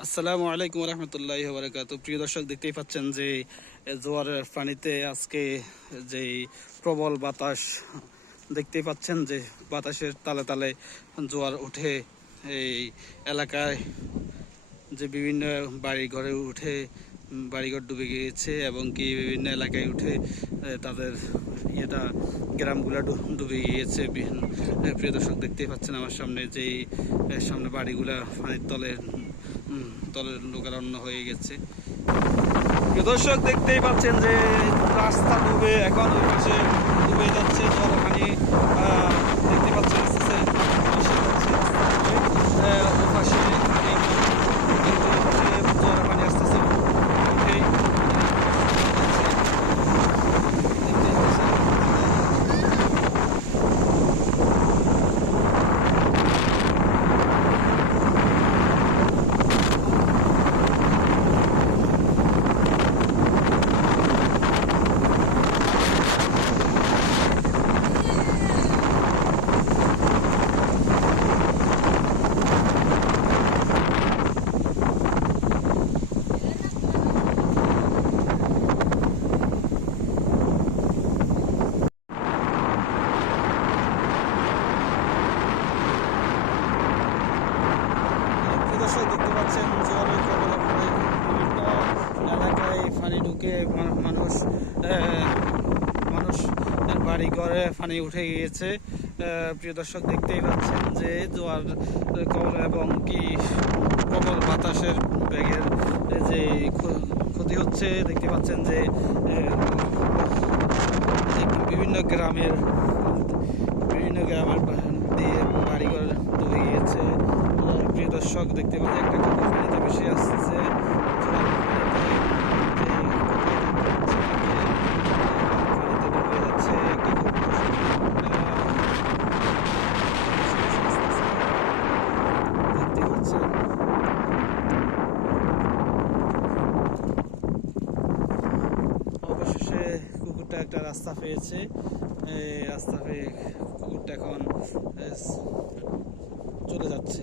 আসসালামু আলাইকুম রহমতুল্লাহ বারকাত প্রিয় দর্শক দেখতেই পাচ্ছেন যে জোয়ারের পানিতে আজকে যে প্রবল বাতাস দেখতেই পাচ্ছেন যে বাতাসের তালে তালে জোয়ার উঠে এই এলাকায় যে বিভিন্ন বাড়ি ঘরে উঠে বাড়িঘর ডুবে গিয়েছে এবং কি বিভিন্ন এলাকায় উঠে তাদের ইয়েটা গ্রামগুলা ডুবে গিয়েছে। প্রিয় দর্শক দেখতেই পাচ্ছেন আমার সামনে যে এ, সামনে বাড়িগুলা পানির তলে তলে লোকারণ্য হয়ে গেছে। দর্শক, দেখতেই পাচ্ছেন যে রাস্তা ডুবে, এখন ডুবে যাচ্ছে জল ওখানে দেখতে পাচ্ছেন আস্তে আস্তে মিশে যাচ্ছে রাস্তা ডুবে। আহ, ওই পাশে এই কিন্তু যে জল পানি আস্তে আস্তে উঠে দেখতেই পাচ্ছেন দর্শক দেখতে পাচ্ছেন বিভিন্ন এলাকায় পানি ঢুকে মানুষ মানুষ বাড়ি ঘরে পানি উঠে গিয়েছে। প্রিয় দর্শক দেখতেই পাচ্ছেন যে জোয়ার কবল এবং কি প্রবল বাতাসের ব্যাগের যে ক্ষতি হচ্ছে, দেখতে পাচ্ছেন যে বিভিন্ন গ্রামের বিভিন্ন গ্রামের দিয়ে বাড়িঘর প্রিয় দর্শক দেখতে পাচ্ছি একটা কুকুর পানিতে ভেসে আসছে। কুকুরটা একটা রাস্তা পেয়েছে। রাস্তা পেয়ে কুকুরটা এখন চলে যাচ্ছে।